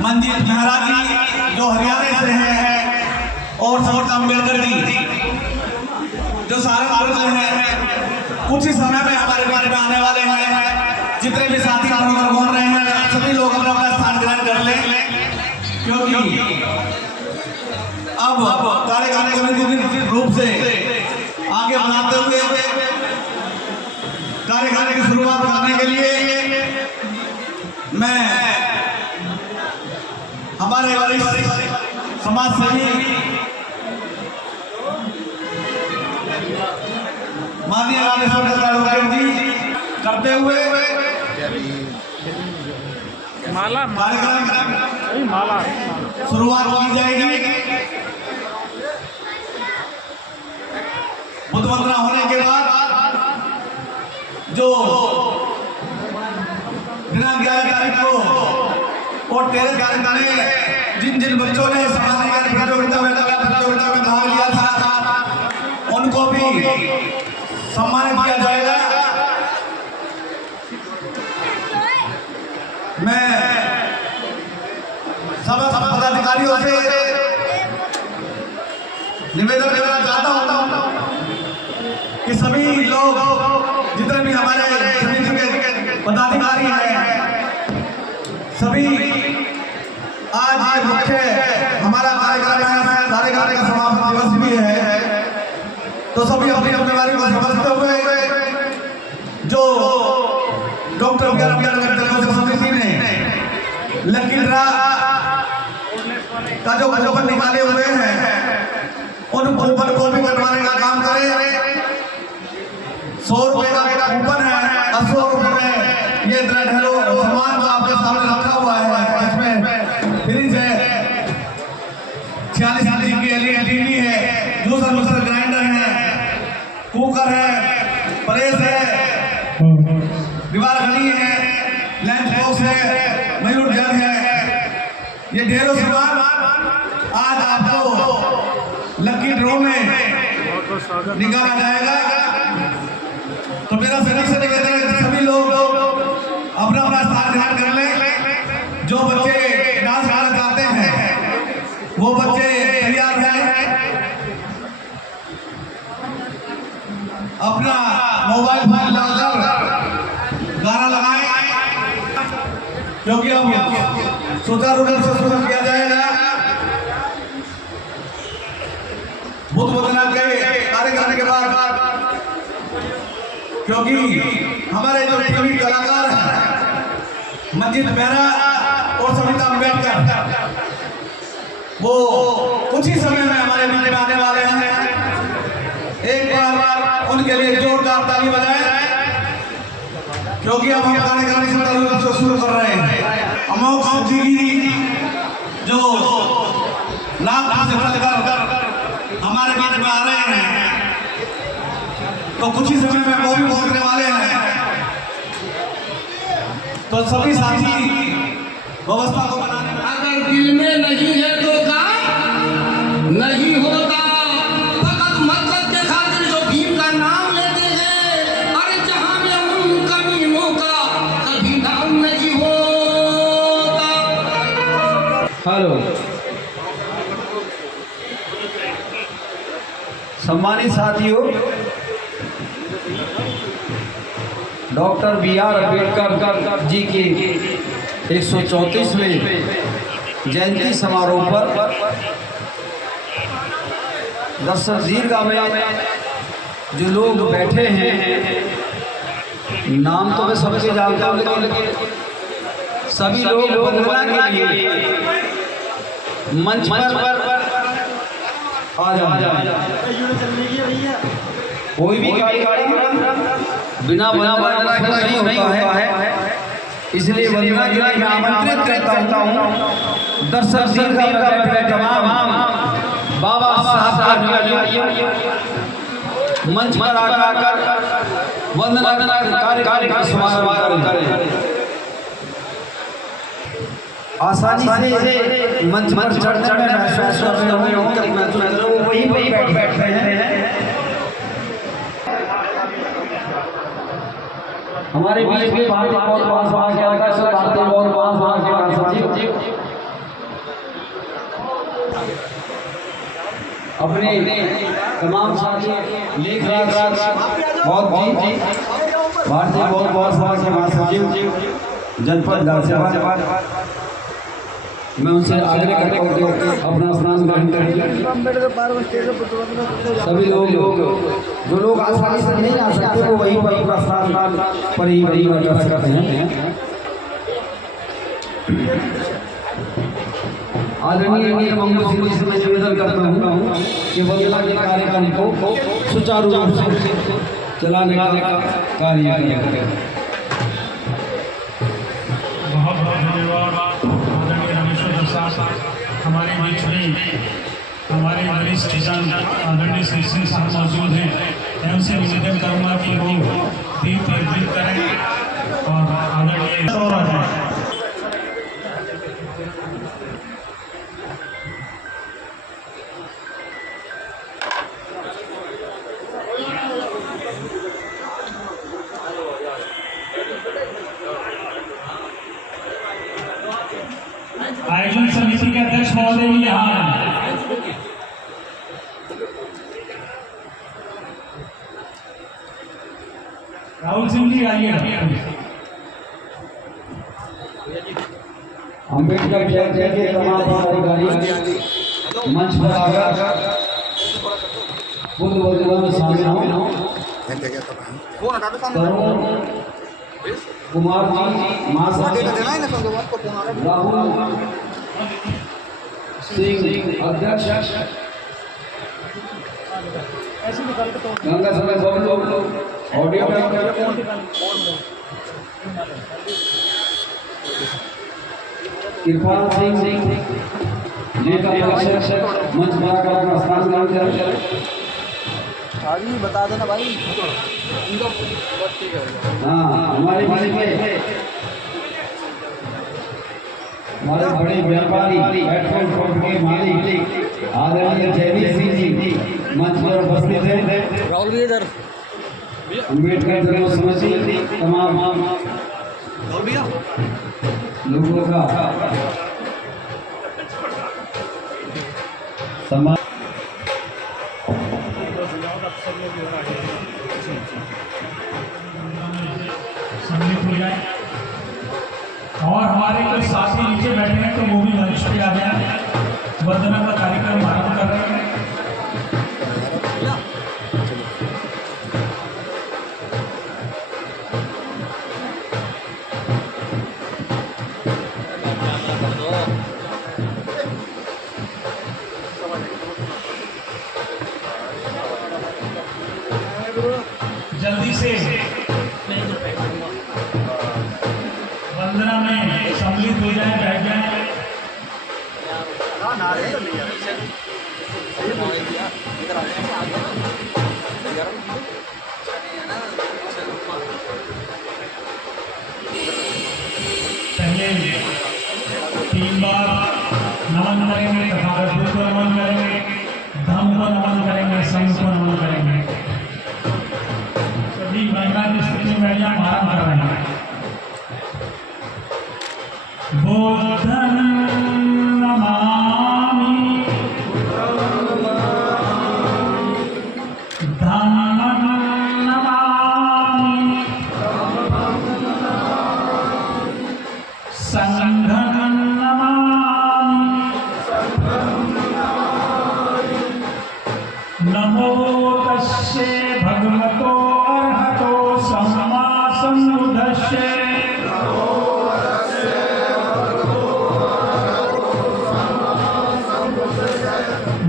मंजीत मेहरा जी जो हरियाणा से हैं और सौरभ अम्बेडकर जी जो सहारनपुर से हैं। कुछ ही समय में हमारे बारे में आने वाले हैं। जितने भी साथी बोल रहे हैं सभी लोग अपना अपना स्थान ग्रहण कर लें, क्योंकि अब कार्यक्रम को निश्चित रूप से आगे बढ़ाते हुए कार्यक्रम की शुरुआत करने के लिए मैं हमारे वरिष्ठ समाज सेवी माननीय रामेश्वर जी करते हुए माला शुरुआत की जाएगी। बुद्ध वंदना होने के बाद जो दिनांक 11 तारीख को और 13 तारीख में जिन जिन बच्चों ने सामाजिक प्रतियोगिता में भाग लिया था उनको भी सम्मानित किया जाएगा। मैं सब पदाधिकारियों से निवेदन करना चाहता हूं कि सभी लोग जितने भी हमारे समिति के पदाधिकारी हैं सभी आज ये मुख्य हमारा कार्यक्रम है, कार्यक्रम का समापन दिवस भी है, तो सभी अपनी जिम्मेदारी को समझते हुए जो डॉक्टर बी आर अम्बेडकर समिति ने लकी ड्रा का जो कूपन निकाले हुए हैं उन कूपन को भी कटवाने का काम करें। 100 रुपए का कूपन है, 80 रुपए में ये ढेलो सामान जो आपके सामने रखा हुआ है, इसमें फ्रिज है, 46 इंच की एलईडी टीवी है, जूसर मिक्सर ग्राइंडर है, कुकर है, प्रेस है, दीवार घड़ी है, लंच बॉक्स है, मयूर जग है। ये ढेरों सामान आज आपको लकी ड्रॉ में निकाला जाएगा। तो मेरा सभी से निवेदन है कि सभी लोग अपना अपना स्थान ग्रहण कर लें। जो बच्चे डांस गाना चाहते हैं वो बच्चे तैयार हैं, अपना मोबाइल फोन लगाकर गाना लगाएं, क्योंकि अब सुचारू रूप से शुरू किया जाएगा। बुद्ध वंदना के कार्यक्रम के बाद, क्योंकि हमारे जो टीवी कलाकार हैं मंजीत मेहरा और सविता अम्बेडकर वो कुछ ही समय में हमारे बीच में आने वाले हैं। एक बार उनके लिए जोरदार ताली बजाएं, क्योंकि अब हम कार्यक्रम से शुरू कर रहे हैं। अमोघ सिद्दीकी जो लाख से चलकर हमारे बीच में आ रहे हैं, तो कुछ ही समय में वो भी बोलने वाले हैं। तो सभी साथी व्यवस्था को बनाने में, अगर दिल में नहीं है तो काम नहीं होता। फकत मतलब के खातिर जो भीम का नाम लेते हैं, अरे जहां में उन कमीनों का कभी नाम नहीं होता। हेलो, सम्मानित साथियों, doctor B are Ambedkar ji के 134वें जयंती समारोह पर दर्शक दीर्घा में जो लोग बैठे हैं, नाम तो मैं सबके जानता हूँ, लेकिन सभी लोग वंदना के लिए मंच पर आ जाए। कोई भी कार्यक्रम बिना वंदना के नहीं होता है, इसलिए वंदना के लिए मैं आमंत्रित करता हूँ दर्शक दीर्घा में बैठे तमाम बाबा साहब का मंच पर आकर वंदना कार्यक्रम समारोह करें। आसानी से मंच पर चढ़ने में महसूस कर रहे होंगे, वही बैठे हैं। हमारे बीच में भारतीय समाज के अध्यक्ष, भारतीय समाज के सचिव अपने तमाम साथी लेख राज बहुत जी भारतीय बहुत समाज के महासचिव जनपद गाजियाबाद, मैं उनसे आग्रह करता हूँ कि अपना स्नान ग्रहण करें। सभी लोग जो लोग आसानी से नहीं आ सकते वो वहीं पर अपना स्नान पर ही कर सकते हैं। आदरणीय मंगल सिंह जी से मैं निवेदन करता हूँ कि वंदना के कार्यक्रम को सुचारू रूप से चलाने का कार्य करें। बहुत बहुत धन्यवाद आदरणीय रामेश्वर साहब। हमारे बीच में हमारे वरिष्ठ जन आदरणीय श्री सिंह साहब मौजूद हैं। मैं उनसे निवेदन करूँगा कि वो दीप प्रज्वलित करें और आदरणीय आयोजन समिति के अध्यक्ष महोदय भी यहाँ हैं। राहुल सिंह जी आइए। अम्बेडकर जयंती के तमाम पदाधिकारी मंच पर आकर बुद्ध वंदना में शामिल हों। तरुण कुमार जी महासचिव, राहुल सिंह अध्यक्ष, गंगा समय बबलू ऑडियो इरफान सिंह जी का मंच पर आकर अपना स्थान ग्रहण करें। बता देना भाई। हाँ, हमारे मंच पे हमारे बड़े व्यापारी पेट्रोल पंप के मालिक आदरणीय जयवीर सिंह जी मंच पर उपस्थित हैं। राहुल भी इधर। अम्बेडकर जन्म समिति तमाम लोगों का सम्मान। सम्मिलित हो जाए और हमारे जो साथी नीचे बैठे हैं तो वो भी मंच पे आ गया। वंदना का कार्यक्रम आरंभ कर रहे हैं। जल्दी से वंदना में सम्मिलित हो जाए, बैठ जाए। पहले 3 बार नमन करेंगे, तथा को नमन करेंगे, धम्म को नमन करेंगे, संघ को नमन करेंगे। सभी महिला की स्थिति में आरंभ कर रहे हैं। बुद्धं नमामि, धम्मं नमामि, संघं नमामि। नमो तस्से भगवतो अरहतो सम्मा सम्बुद्धस्से।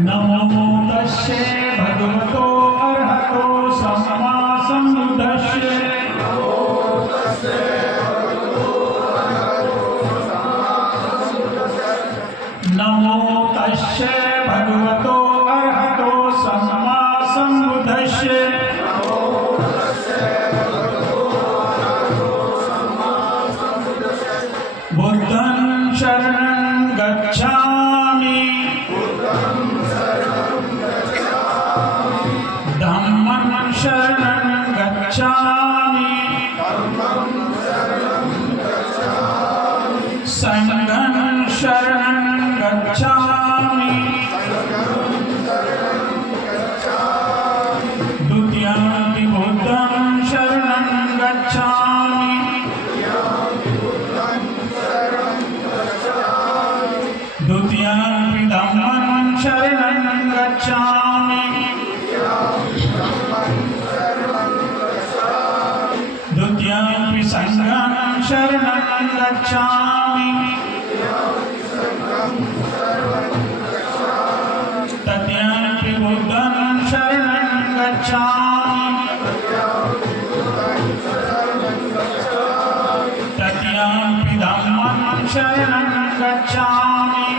नमो तस्से भगवतो अरहतो सम्मा सम्बुद्धस्से। नमो तस्से भगवतो अरहतो सम्मा सम्बुद्धस्से। बुद्धं शरणं गच्छामि, धम्मं शरणं गच्छामि, संघं शरणं गच्छामि। गच्छामि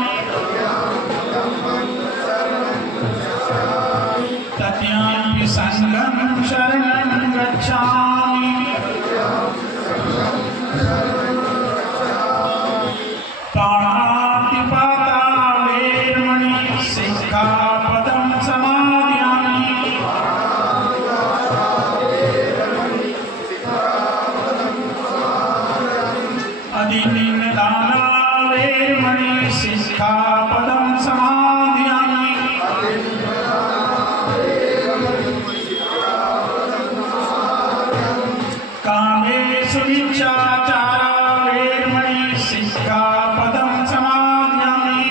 तत्यपि संघं शरणं गच्छामि पाणातिपाता वेरमणि सिक्खापदं समादयामि अधिनिन्नदाना वेरमणि सिक्खापदं समादयामि कामेषु मिथ्याचारा वेरमणि सिक्खापदं समादयामि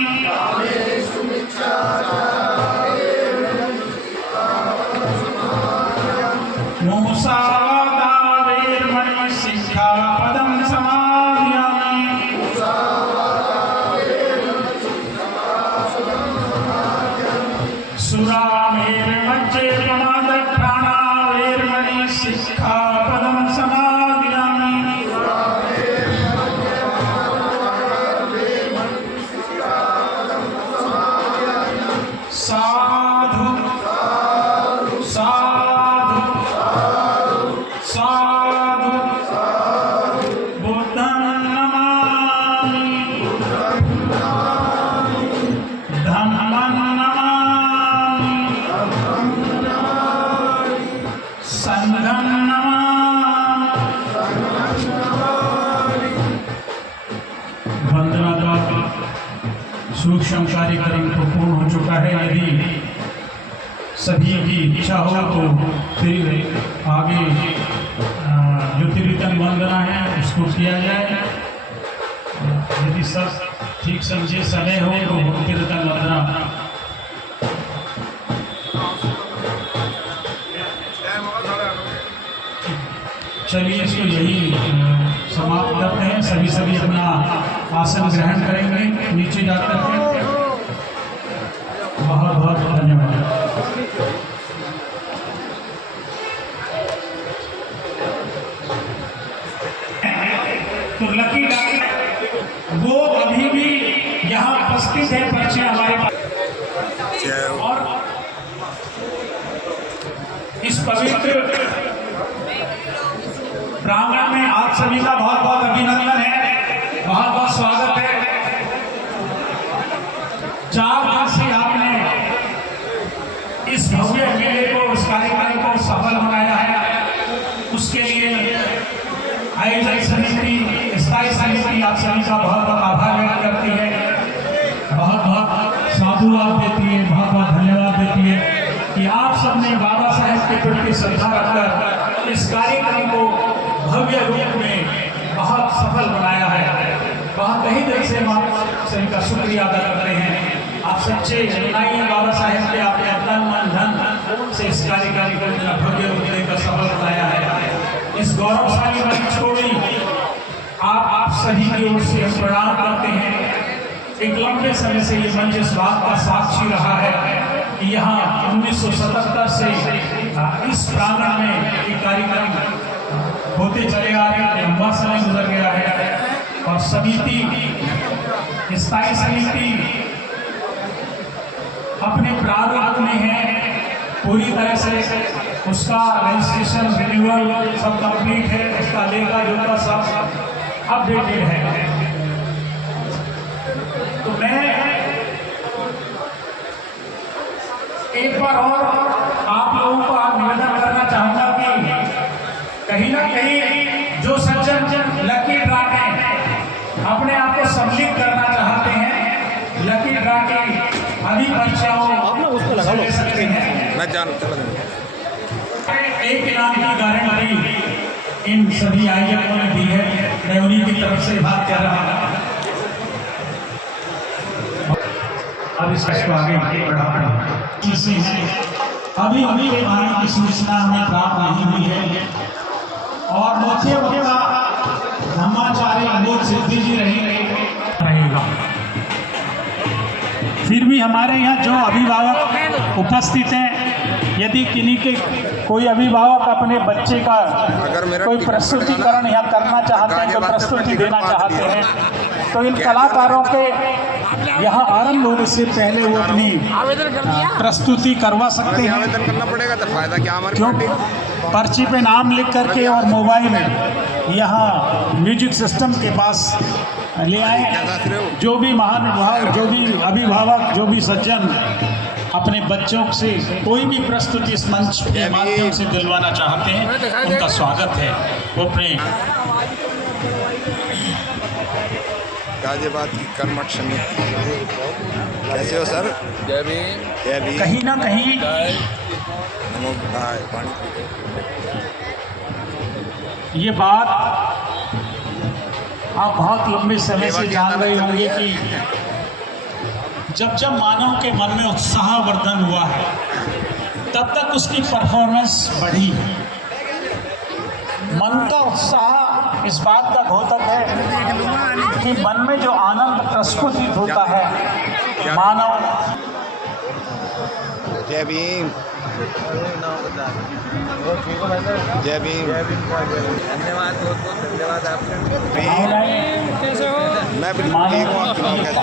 मुसावादा वेरमणि सिक्खापदं समादयामि सुरामेरमज्जेपमादघ्राणा वेरमणि सिक्खापदं समादयामि साधु साधु साधु बुद्धं नमामि धम्मं नमामि संघं नमामि। वंदना का सूक्ष्म कार्यक्रम तो पूर्ण हो चुका है। यदि सभी की इच्छा हो तो फिर आगे जो कीर्तन वंदना है उसको किया जाए। यदि सब ठीक समझे समय हो तो कीर्तन वंदना चलिए इसको यही समाप्त करते हैं। सभी अपना आसन ग्रहण करेंगे नीचे जाकर के। बहुत बहुत धन्यवाद। तो लकी डॉक्टर वो अभी भी यहाँ उपस्थित है, पर्चे हमारे पास। और इस पवित्र प्रांगण में आप सभी का बहुत बहुत अभिनंदन है, बहुत बहुत स्वागत है। 4 दिन से आपने इस भव्य मेले को, इस कार्यक्रम को सफल बनाया है। उसके लिए आयोजक समिति, स्थायी समिति आप सभी का बहुत बहुत आभार व्यक्त करती है, बहुत बहुत साधुवाद देती है, बहुत बहुत धन्यवाद देती है कि आप सबने बाबा साहेब के प्रति श्रद्धा रखकर इस कार्यक्रम को भव्य रूप में बहुत सफल बनाया है। बहुत तहे दिल से हम सभी का शुक्रिया अदा करते हैं। आप सच्चे अनुयायी हैं बाबा साहेब के, आपने तन मन धन से इस कार्यक्रम को भव्य रूप में सफल बनाया है। इस गौरवशाली मंच को भी आप सभी की ओर से हम प्रणाम करते हैं। एक लंबे समय से ये मंच इस बात का साक्षी रहा है कि यहाँ 1977 से इस प्रांगण में एक कार्यक्रम होते चले आ रहे हैं। लंबा समय गुजर गया है और समिति, स्थायी समिति अपने प्रारूप में है, पूरी तरह से उसका रजिस्ट्रेशन रिन्यूअल सब कंप्लीट है, उसका लेखा जोखा सब अपडेटेड है। तो मैं एक बार और आप लोगों को निवेदन करना चाहूंगा कि कहीं ना कहीं जो सज्जन लकी ड्रा में अपने आप को सम्मिलित करना चाहते हैं, लकी ड्रा की आदि परीक्षाओं ले सकते हैं। एक इनाम की गारंटी इन सभी आयोजकों ने दी है, मैं उन्हीं की तरफ से बात कर रहा था। अब इसको आगे बढ़ाना अभी आने की सूचना हमें प्राप्त नहीं हुई है और मुख्य वक्ता धम्माचार्य अमोद सिद्धि जी रहेगा। फिर भी हमारे यहाँ जो अभिभावक उपस्थित हैं, यदि किन्हीं के कोई अभिभावक अपने बच्चे का कोई प्रस्तुतिकरण यहाँ करना चाहते हैं, जो प्रस्तुति देना चाहते हैं, तो इन कलाकारों के यहाँ आरंभ होने से पहले वो अपनी प्रस्तुति करवा सकते हैं। आवेदन करना पड़ेगा तो फायदा क्या हमारे क्यों? पार्टी पर्ची पे नाम लिख करके और मोबाइल में यहाँ म्यूजिक सिस्टम के पास ले आए। जो भी महानुभाव, जो भी अभिभावक, जो भी सज्जन अपने बच्चों से कोई भी प्रस्तुति इस मंच के माध्यम से दिलवाना चाहते हैं, उनका स्वागत है। वो प्रेम गाजियाबाद की कर्मठ समिति, कैसे हो सर? जय भीम। कहीं ना कहीं नमो बुद्धाय। पानी ये बात आप बहुत लंबे समय से जान रहे होंगे कि जब जब मानव के मन में उत्साहवर्धन हुआ है तब तक उसकी परफॉर्मेंस बढ़ी है। मन का उत्साह इस बात का द्योतक है कि मन में जो आनंद प्रस्फुटित होता है मानव। जय भीम। जय भीम। धन्यवाद, बहुत बहुत धन्यवाद आपका। मैं बिल्कुल ठीक हूँ। आप सुनाओ कैसे?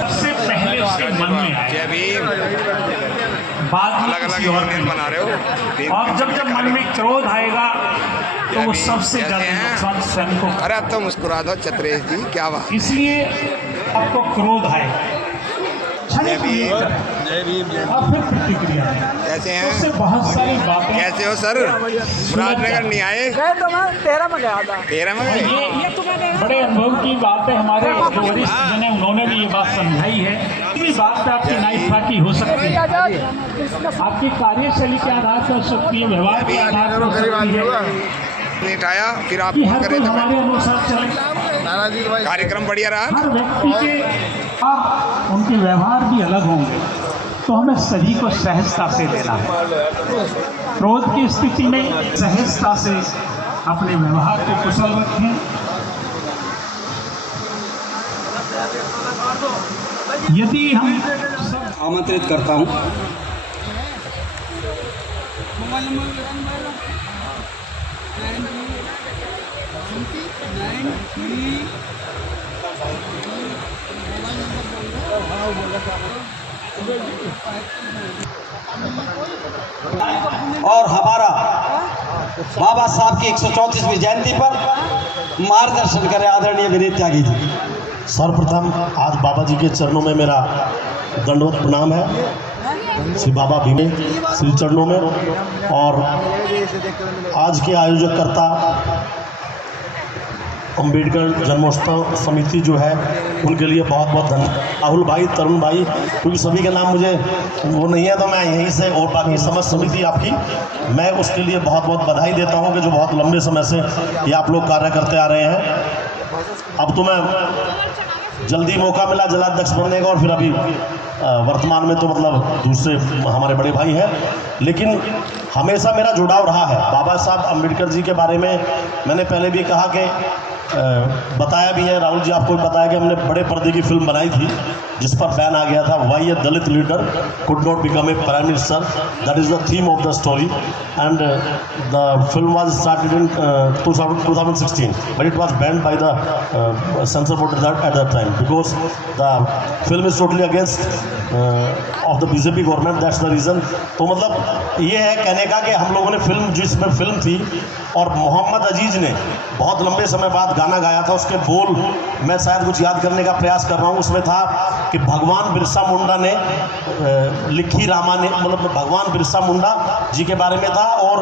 सबसे पहले उसके मन में आए। जय भीम। बाद में अलग अलग किसी और यूनिट बना रहे हो। और जब जब मन में क्रोध आएगा तो वो सबसे कैसे ज्यादा हैं? नुकसान स्वयं को। अरे अब तो मुस्कुरा दो चतरेश जी, क्या बात। इसलिए आपको क्रोध आएगा, क्षणिक लिए और फिर प्रतिक्रिया है। कैसे हैं? उससे बहुत सारी बातें। कैसे हो सर? मुरादनगर नहीं आए? गए तो मैं 13 में गया था। 13 में गए? ये तो मैं बड़े अनुभव की बात है। हमारे जो वरिष्ठ जन हैं उन्होंने भी ये बात समझाई है। किसी बात पे आपकी नाइफाकी हो सकती है, आपकी कार्यशैली के आधार पर हो सकती है, व्यवहार के आधार पर हो सकती है। नहीं उठाया, फिर आप कि फोन हर करें कोई तो हमारे अनुसार चले। कार्यक्रम बढ़िया रहा। हर व्यक्ति के उनके व्यवहार भी अलग होंगे, तो हमें सभी को सहजता से लेना है। क्रोध की स्थिति में सहजता से अपने व्यवहार को कुशल रखें। यदि हम आमंत्रित करता हूँ और हमारा बाबा साहब की 134वीं जयंती पर मार्गदर्शन करें आदरणीय विनीत त्यागी जी। सर्वप्रथम आज बाबा जी के चरणों में मेरा दंडवत प्रणाम है, श्री बाबा भीमे श्री चरणों में। और आज के आयोजककर्ता अम्बेडकर जन्मोत्सव समिति जो है उनके लिए बहुत बहुत धन्यवाद। राहुल भाई, तरुण भाई, क्योंकि सभी के नाम मुझे वो नहीं है तो मैं यहीं से, और बाकी समस्त समिति आपकी, मैं उसके लिए बहुत बहुत बधाई देता हूँ कि जो बहुत लंबे समय से ये आप लोग कार्य करते आ रहे हैं। अब तो मैं जल्दी मौका मिला जलाध्यक्ष बनने का, और फिर अभी वर्तमान में तो मतलब दूसरे हमारे बड़े भाई हैं, लेकिन हमेशा मेरा जुड़ाव रहा है बाबा साहब अम्बेडकर जी के बारे में। मैंने पहले भी कहा कि बताया भी है, राहुल जी आपको भी बताया कि हमने बड़े पर्दे की फिल्म बनाई थी जिस पर बैन आ गया था, why a Dalit leader could not become a prime minister, that is the theme of the story. And the film was started in 2016 but it was banned by the censor board at that time because the film is totally against of the BJP government, that's the reason. तो मतलब ये है कहने का कि हम लोगों ने फिल्म, जिसमें फिल्म थी और मोहम्मद अजीज़ ने बहुत लंबे समय बाद गाना गाया था, उसके बोल मैं शायद कुछ याद करने का प्रयास कर रहा हूँ। उसमें था कि भगवान बिरसा मुंडा ने लिखी रामायण, मतलब भगवान बिरसा मुंडा जी के बारे में था, और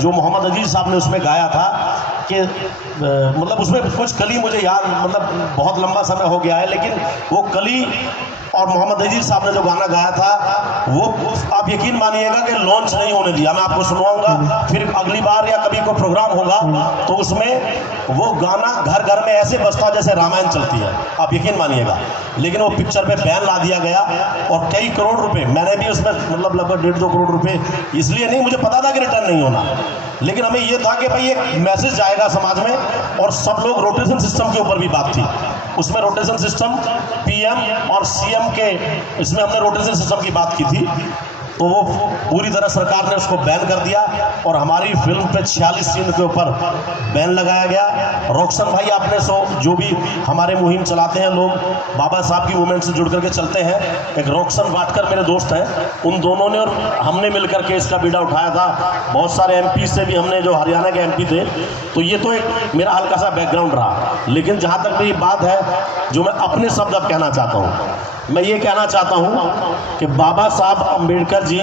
जो मोहम्मद अजीज़ साहब ने उसमें गाया था कि मतलब उसमें कुछ कली मुझे याद, मतलब बहुत लंबा समय हो गया है, लेकिन वो कली और मोहम्मद अजीज़ साहब ने जो गाना गाया था वो आप यकीन मानिएगा कि लॉन्च नहीं होने दिया। मैं आपको सुनवाऊंगा, फिर अगली बार या कभी कोई प्रोग्राम होगा तो उसमें वो गाना घर घर में ऐसे बजता जैसे रामायण चलती है, आप यकीन मानिएगा। लेकिन वो पिक्चर पे बैन ला दिया गया और कई करोड़ रुपए, मैंने भी उसमें मतलब लगभग 1.5-2 करोड़ रुपए, इसलिए नहीं, मुझे पता था कि रिटर्न नहीं होना, लेकिन हमें ये था कि भाई एक मैसेज जाएगा समाज में। और सब लोग रोटेशन सिस्टम के ऊपर भी बात थी, उसमें रोटेशन सिस्टम पीएम और सीएम के, इसमें हमने रोटेशन सिस्टम की बात की थी। तो वो पूरी तरह सरकार ने उसको बैन कर दिया और हमारी फिल्म पे 46 सीन के ऊपर बैन लगाया गया। रोक्सन भाई आपने जो भी हमारे मुहिम चलाते हैं लोग, बाबा साहब की मूवमेंट से जुड़ करके चलते हैं, एक रोक्सन वाटकर मेरे दोस्त हैं, उन दोनों ने और हमने मिलकर के इसका बीड़ा उठाया था। बहुत सारे MP से भी हमने, जो हरियाणा के MP थे, तो ये तो एक मेरा हल्का सा बैकग्राउंड रहा। लेकिन जहाँ तक मेरी बात है, जो मैं अपने शब्द अब कहना चाहता हूँ, मैं ये कहना चाहता हूँ कि बाबा साहब अम्बेडकर जी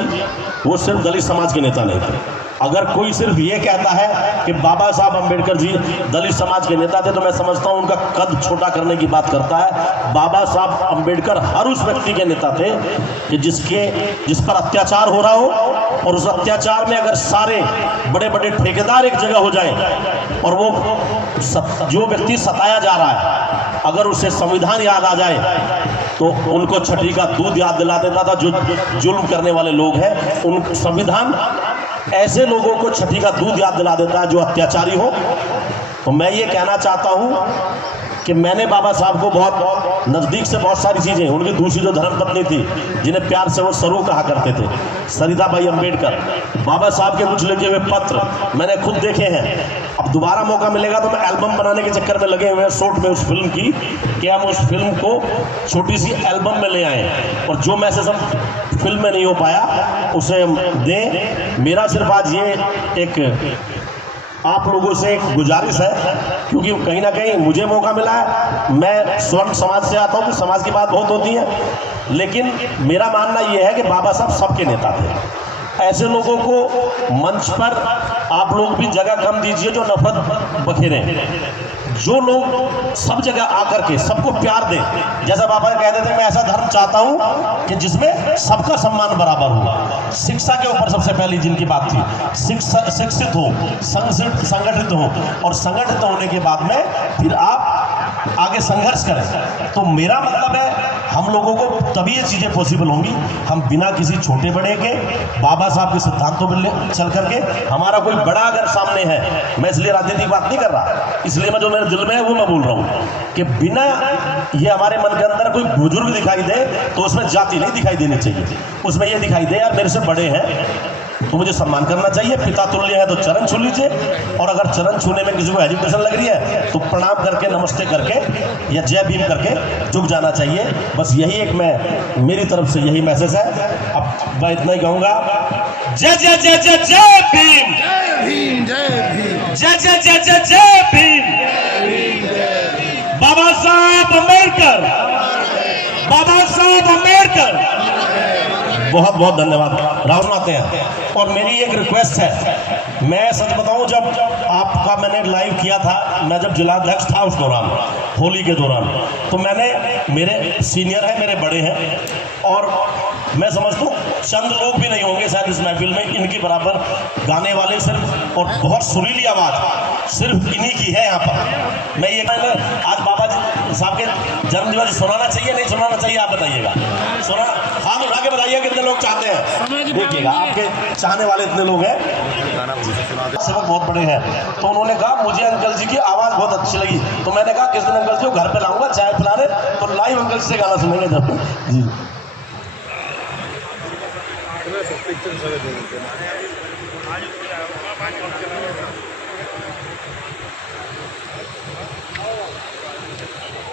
वो सिर्फ दलित समाज के नेता नहीं थे। अगर कोई सिर्फ ये कहता है कि बाबा साहब अम्बेडकर जी दलित समाज के नेता थे, तो मैं समझता हूँ उनका कद छोटा करने की बात करता है। बाबा साहब अम्बेडकर हर उस व्यक्ति के नेता थे कि जिस पर अत्याचार हो रहा हो, और उस अत्याचार में अगर सारे बड़े बड़े ठेकेदार एक जगह हो जाए और वो जो व्यक्ति सताया जा रहा है अगर उसे संविधान याद आ जाए तो उनको छठी का दूध याद दिला देता था। जो जुल्म करने वाले लोग हैं, उन संविधान ऐसे लोगों को छठी का दूध याद दिला देता है जो अत्याचारी हो। तो मैं ये कहना चाहता हूँ कि मैंने बाबा साहब को बहुत नज़दीक से बहुत सारी चीज़ें, उनकी दूसरी जो धर्मपत्नी थी जिन्हें प्यार से वो सरू कहा करते थे, सरिताबाई अम्बेडकर, बाबा साहब के कुछ लिखे हुए पत्र मैंने खुद देखे हैं। अब दोबारा मौका मिलेगा तो मैं एल्बम बनाने के चक्कर में लगे हुए हैं शॉर्ट में उस फिल्म की, कि हम उस फिल्म को छोटी सी एल्बम में ले आए और जो मैसेज हम फिल्म में नहीं हो पाया उसे हम दें। मेरा सिर्फ आज ये एक आप लोगों से एक गुजारिश है, क्योंकि कहीं ना कहीं मुझे मौका मिला है, मैं स्वर्ण समाज से आता हूँ तो समाज की बात बहुत होती है, लेकिन मेरा मानना यह है कि बाबा साहब सबके नेता थे। ऐसे लोगों को मंच पर आप लोग भी जगह कम दीजिए जो नफरत बखेरें। जो लोग सब जगह आकर के सबको प्यार दें, जैसा बाबा कहते थे, मैं ऐसा धर्म चाहता हूं कि जिसमें सबका सम्मान बराबर हो। शिक्षा के ऊपर सबसे पहली जिनकी बात थी, शिक्षित हो, संगठित हो, और संगठित होने के बाद में फिर आप आगे संघर्ष करें। तो मेरा मतलब है हम लोगों को तभी ये चीज़ें पॉसिबल होंगी, हम बिना किसी छोटे बड़े के बाबा साहब के सिद्धांतों पर चल करके। हमारा कोई बड़ा अगर सामने है, मैं इसलिए राजनीति की बात नहीं कर रहा, इसलिए मैं जो मेरे दिल में है वो मैं बोल रहा हूँ कि बिना ये हमारे मन के अंदर कोई बुजुर्ग दिखाई दे तो उसमें जाति नहीं दिखाई देनी चाहिए, उसमें ये दिखाई दे यार मेरे से बड़े हैं तो मुझे सम्मान करना चाहिए। पिता तुल्य है तो चरण छू लीजिए, और अगर चरण छूने में किसी को एजुकेशन लग रही है तो प्रणाम करके, नमस्ते करके या जय भीम करके झुक जाना चाहिए। बस यही एक मेरी तरफ से यही मैसेज है। अब मैं इतना ही कहूँगा, जय जय जय जय जय भीम, जय भीम, जय भीम, जय जय जय जय जय भीम। बाबा साहब अम्बेडकर, बाबा साहब अम्बेडकर। बहुत बहुत धन्यवाद। राहुल आते हैं। और मेरी एक रिक्वेस्ट है, मैं सच बताऊं, जब आपका मैंने लाइव किया था, मैं जब जिलाध्यक्ष था उस दौरान, होली के दौरान, तो मेरे सीनियर हैं, मेरे बड़े हैं, और मैं समझता हूँ चंद लोग भी नहीं होंगे शायद इस महफिल में इनकी बराबर गाने वाले सिर्फ, और बहुत सुरीली आवाज़ सिर्फ इन्हीं की है यहाँ पर। मैं ये आज बाबा जी साहब के जन्मदिवस सुनाना चाहिए नहीं सुनाना चाहिए, आप बताइएगा। सुना, हाथ उठा के बताइए कितने लोग चाहते हैं। देखिएगा आपके चाहने वाले इतने लोग हैं, सेवक बहुत बड़े हैं। तो उन्होंने कहा मुझे अंकल जी की आवाज़ बहुत अच्छी लगी, तो मैंने कहा किस दिन अंकल जी को घर पे लाऊंगा चाय पिलाने, तो लाइव अंकल जी से गाना सुनेंगे जब। जी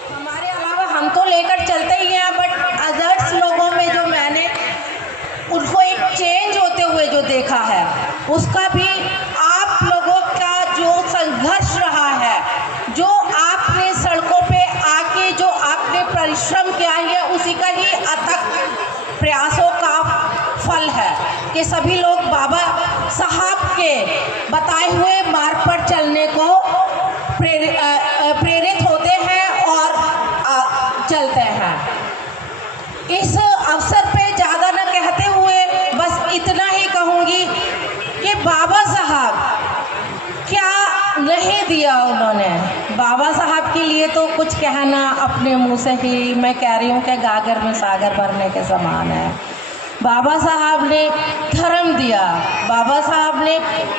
हमारे अलावा हम तो लेकर चलते ही हैं, बट अदर्स लोगों में जो मैंने उनको एक चेंज होते हुए जो देखा है, उसका भी आप लोगों का जो संघर्ष रहा है, जो आपने सड़कों पे आके जो आपने परिश्रम किया है, उसी का ही अथक प्रयासों का फल है कि सभी लोग बाबा साहब के बताए हुए मार्ग पर चलने को प्रेरित होते हैं और चलते हैं। इस अवसर पे ज़्यादा न कहते हुए बस इतना ही कहूँगी कि बाबा साहब क्या नहीं दिया उन्होंने। बाबा साहब के लिए तो कुछ कहना अपने मुंह से ही मैं कह रही हूँ कि गागर में सागर भरने के समान है। बाबा साहब ने धर्म दिया, बाबा साहब ने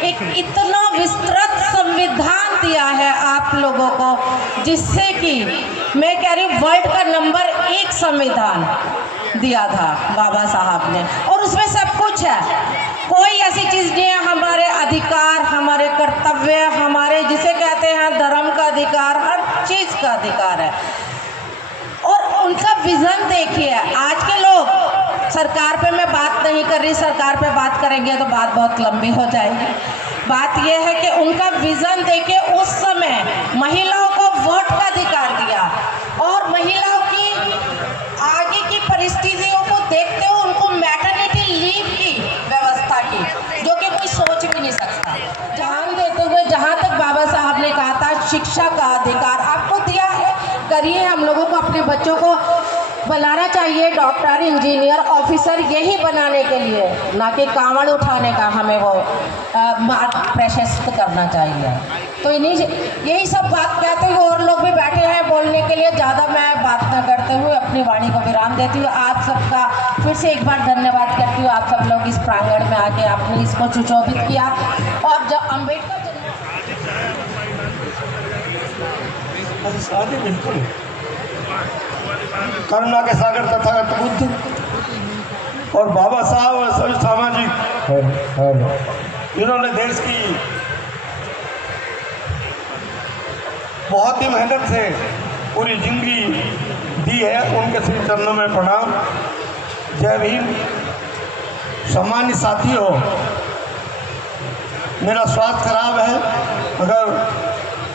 एक इतना विस्तृत संविधान दिया है आप लोगों को, जिससे कि मैं कह रही हूँ वर्ल्ड का नंबर 1 संविधान, दिया था बाबा साहब ने, और उसमें सब कुछ है, कोई ऐसी चीज़ नहीं है। हमारे अधिकार, हमारे कर्तव्य, हमारे जिसे कहते हैं धर्म का अधिकार, हर चीज़ का अधिकार है। और उनका विज़न देखिए। आज के लोग, सरकार पे मैं बात नहीं कर रही, सरकार पे बात करेंगे तो बात बहुत लंबी हो जाएगी। बात यह है कि उनका विज़न देखिए, उस समय महिलाओं को वोट का अधिकार दिया और महिलाओं की आगे की परिस्थितियों को देखते हुए उनको मैटरनिटी लीव की व्यवस्था की, जो कि कोई सोच भी नहीं सकता। ध्यान देते हुए जहाँ तक बाबा साहब ने कहा था शिक्षा का अधिकार आपको दिया है, करिए। हम लोगों को अपने बच्चों को बनाना चाहिए डॉक्टर, इंजीनियर, ऑफिसर, यही बनाने के लिए, ना कि कांवड़ उठाने का हमें वो मार्ग प्रशस्त करना चाहिए। तो यही सब बात कहते हुए और लोग भी बैठे हैं बोलने के लिए, ज़्यादा मैं बात न करते हुए अपनी वाणी को विराम देती हूँ। आप सबका फिर से एक बार धन्यवाद करती हूँ। आप सब लोग इस प्रांगण में आके आपने इसको सुशोभित किया। और जब अम्बेडकर बिल्कुल करुणा के सागर तथागत बुद्ध और बाबा साहब सभी सामाजिक, इन्होंने देश की बहुत ही मेहनत से पूरी जिंदगी दी है। उनके श्री चरणों में प्रणाम। जय भीम। सम्मानित साथियों, मेरा स्वास्थ्य खराब है, मगर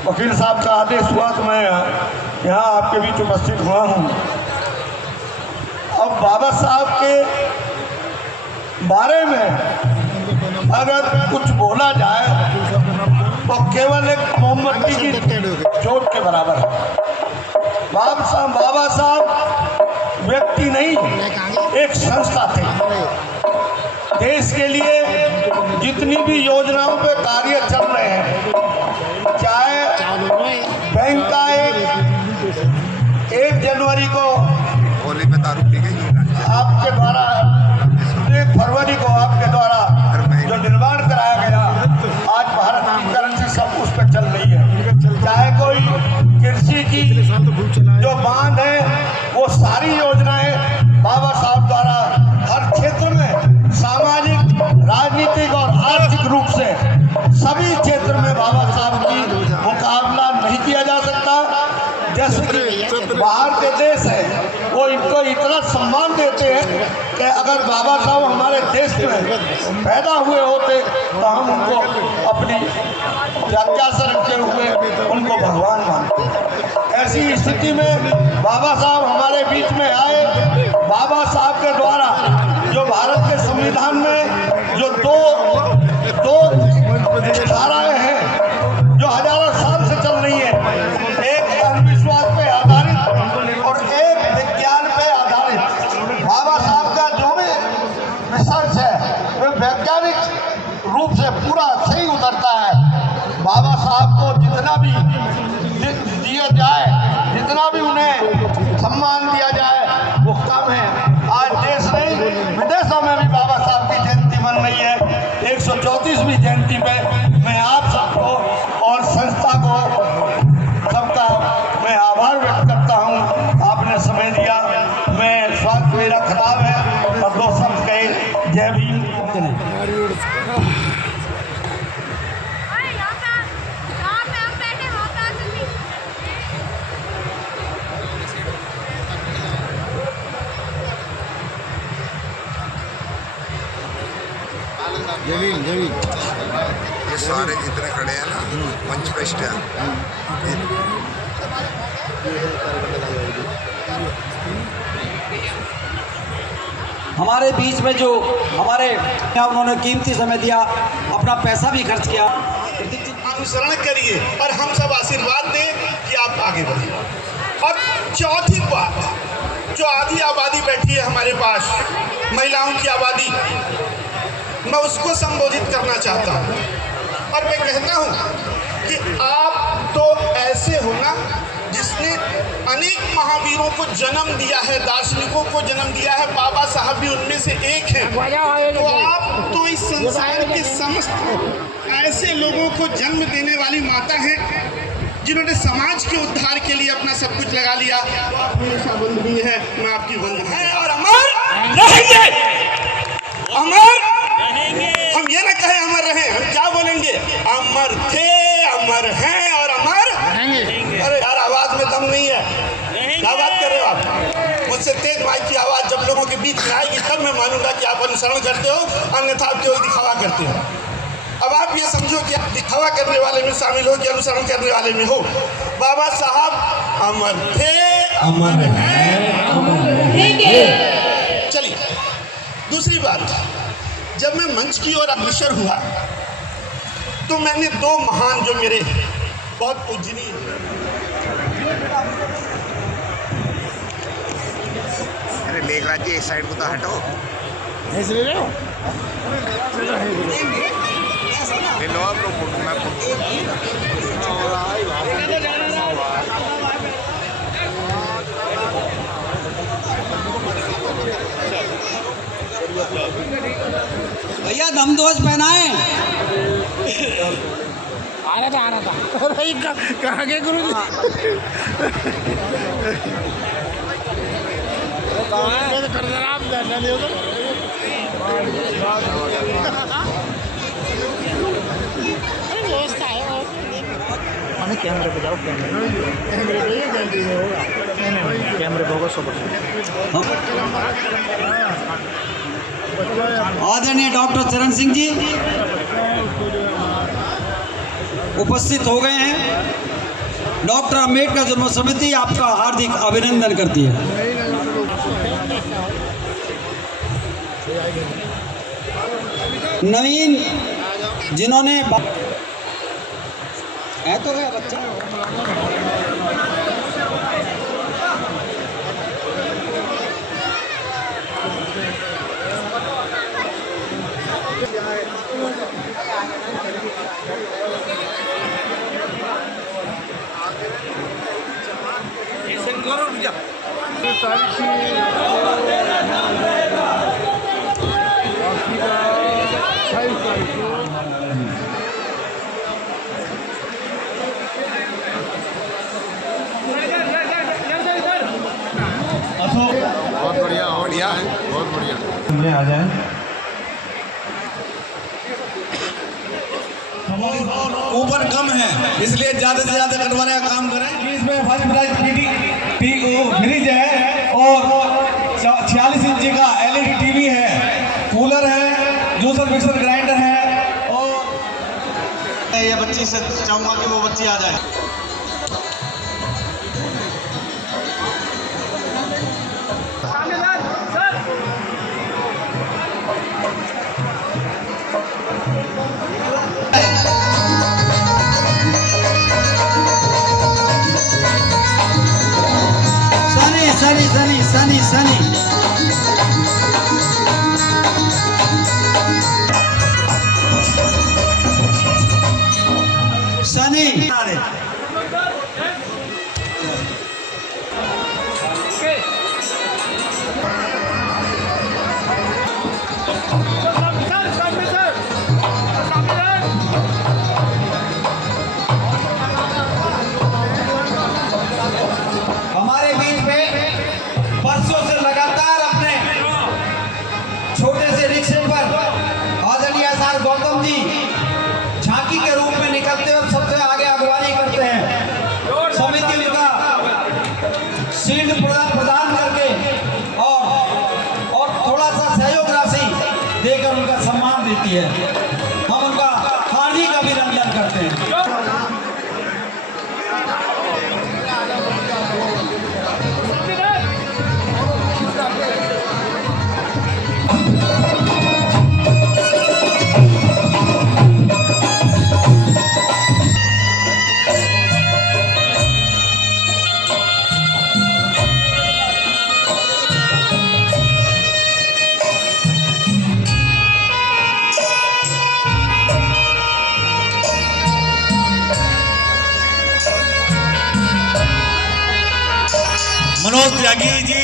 वकील साहब का आदेश हुआ तो मैं यहाँ आपके बीच उपस्थित हुआ हूँ। अब बाबा साहब के बारे में अगर कुछ बोला जाए तो केवल एक मोमबत्ती की चोट के बराबर है। बाबा साहब व्यक्ति नहीं, एक संस्था थे। देश के लिए जितनी भी योजनाओं पे कार्य चल रहे हैं, चाहे बैंक का 1 जनवरी को होली में दारू पी गई आपके द्वारा, 1 फरवरी को आपके द्वारा जो निर्माण कराया गया, आज भारत की करेंसी सब उस पर चल रही है। चाहे कोई कृषि की जो बांध है, वो सारी योजनाएं बाबा साहब द्वारा हर क्षेत्र में सामाजिक, राजनीतिक और आर्थिक रूप से सभी क्षेत्र में बाबा साहब की मुकाबला नहीं किया जा सकता। जैसे कि बाहर के देश है, वो इनको इतना सम्मान देते हैं कि अगर बाबा साहब हमारे देश में पैदा हुए होते तो हम उनको अपनी व्याख्या से रखते हुए उनको भगवान मानते। ऐसी स्थिति में बाबा साहब हमारे बीच में आए। बाबा साहब के द्वारा जो भारत के संविधान में जो दो धाराएं हैं जो हजारों साल से चल रही है, एक अंधविश्वास पे आधारित और एक विज्ञान पे आधारित। बाबा साहब का जो भी रिसर्च है वो वैज्ञानिक रूप से पूरा सही उतरता है। बाबा साहब को जितना भी दिया जाए, जितना भी उन्हें सम्मान दिया जाए वो कम है। आज देश नहीं, विदेशों में भी बाबा साहब की जयंती बन रही है। 134वीं जयंती पे मैं आप सबको और संस्था को सबका मैं आभार व्यक्त करता हूँ। आपने समय दिया। मैं स्वास्थ्य मेरा खराब है और 2 शब्द कहे। जय भीम। ये सारे इतने खड़े हैं ना मंच पे स्टैंड। हमारे बीच में जो हमारे उन्होंने कीमती समय दिया, अपना पैसा भी खर्च किया। अनुसरण करिए और हम सब आशीर्वाद दें कि आप आगे बढ़िए। और चौथी बात, जो आधी आबादी बैठी है हमारे पास, महिलाओं की आबादी, मैं उसको संबोधित करना चाहता हूँ। और मैं कहता हूँ कि आप तो ऐसे हो ना जिसने अनेक महावीरों को जन्म दिया है, दार्शनिकों को जन्म दिया है, बाबा साहब भी उनमें से एक हैं। तो आप तो इस संसार के समस्त ऐसे लोगों को जन्म देने वाली माता हैं जिन्होंने समाज के उद्धार के लिए अपना सब कुछ लगा लिया। आप हमेशा वंदनीय है, मैं आपकी वंदना है और अमर रहेंगे अमर। हम ये ना कहें अमर रहे, हम क्या बोलेंगे? अमर थे, अमर हैं और अमर रहेंगे। अरे यार आवाज में दम नहीं है, क्या बात कर रहे हो आप? मुझसे तेज माइक की आवाज जब लोगों के बीच में आएगी तब मैं मानूंगा कि आप अनुसरण करते हो, अन्यथा आप केवल दिखावा करते हो। अब आप ये समझो कि आप दिखावा करने वाले में शामिल हो कि अनुसरण करने वाले में हो। बाबा साहब अमर थे, अमर हैं, अमर रहेंगे। चलिए दूसरी बात, जब मैं मंच की ओर अग्रसर हुआ तो मैंने दो महान जो मेरे बहुत पूजनीय, अरे लेखराज जी इस साइड को तो हटो, ले लो आप लोग फोटो। मैं भैया दम दोष पहनाए। आ रहा था भाई, कहाँ के गुरु जी? कैमरे पे जाओ, कैमरे पे होगा 100%। आदरणीय डॉक्टर चरण सिंह जी उपस्थित हो गए हैं। डॉक्टर अम्बेडकर जन्म समिति आपका हार्दिक अभिनंदन करती है। नवीन जिन्होंने है तो गया बच्चा, बहुत बढ़िया, बढ़िया है, बहुत बढ़िया। आ जाए। ऊपर कम है इसलिए ज्यादा से ज्यादा कटवाने का काम करें। इसमें फर्स्ट प्राइज फ्रिज है और 46 इंची का LED टीवी है, कूलर है, जूसर मिक्सर ग्राइंडर है। और ये बच्ची से चाहूंगा कि वो बच्ची आ जाए। सनी हमारे बीच में बरसों से लगातार अपने छोटे से रिक्शे पर आदरणीय SR गौतम जी झांकी के रूप में निकलते और सबसे आगे अगवानी करते हैं। समिति उनका शील्ड प्रदान करके और थोड़ा सा सहयोग राशि देकर उनका सम्मान देती है। हम उनका हार्दिक अभिनंदन करते हैं। मनोज त्यागी जी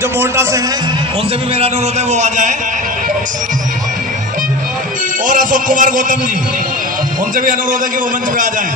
जो मोर्टा से हैं उनसे भी मेरा अनुरोध है वो आ जाए, और अशोक कुमार गौतम जी उनसे भी अनुरोध है कि वो मंच पे आ जाएं।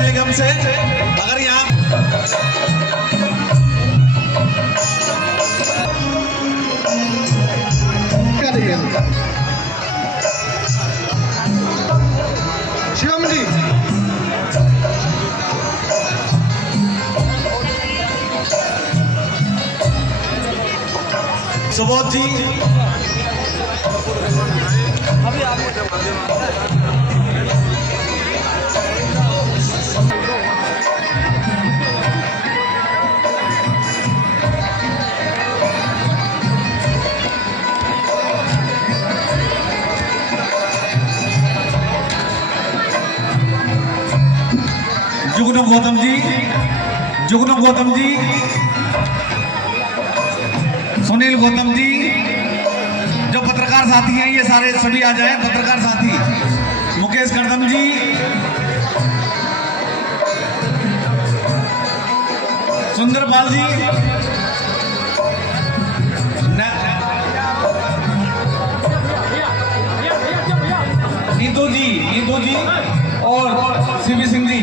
बेगम से। अगर यहाँ शिवम जी सुबोध जी, जुगनू गौतम जी, जुगनू गौतम जी, सुनील गौतम जी, जो पत्रकार साथी हैं ये सारे सभी आ जाएं। पत्रकार साथी मुकेश करदम जी, सुंदरपाल जी, नीतू जी और सीबी सिंह जी।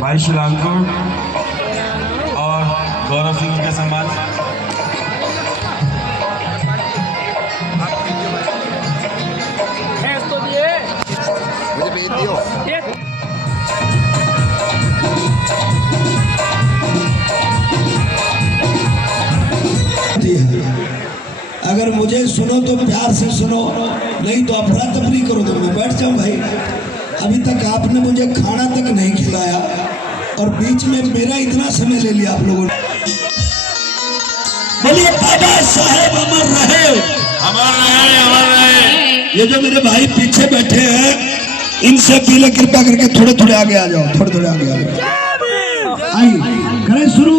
भाई शिलांकुर और गौरव सिंह के सम्मान। मुझे भेज दियो। अगर मुझे सुनो तो प्यार से सुनो, नहीं तो अफरा तफरी करो तो मैं बैठ जाऊं। भाई अभी तक आपने मुझे खाना तक नहीं खिलाया और बीच में मेरा इतना समय ले लिया आप लोगों ने। बोलिए बाबा साहेब अमर रहे, अमर रहे, अमर रहे। ये जो मेरे भाई पीछे बैठे हैं इनसे अपील है, कृपा करके थोड़े थोड़े आगे आ जाओ, थोड़े थोड़े आगे आ जाओ। आइए करें शुरू।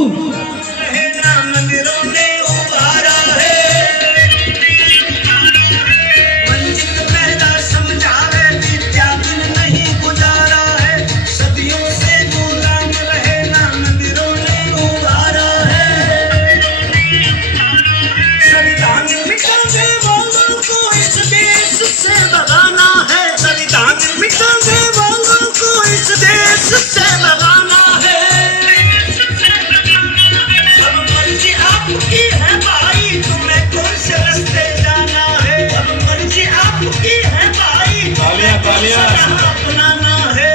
तालियां। अपनाना है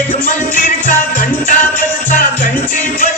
एक मंदिर का घंटा बजता घंटी